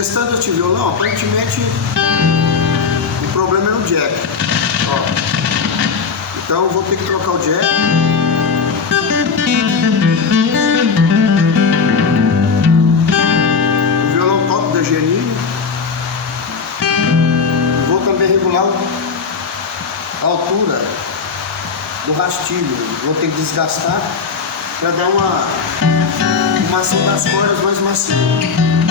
Testando este violão, aparentemente o problema é no jack. Ó. Então eu vou ter que trocar o jack. O violão top da Giannini. Vou também regular a altura do rastilho. Vou ter que desgastar para dar uma ação das cordas mais macia.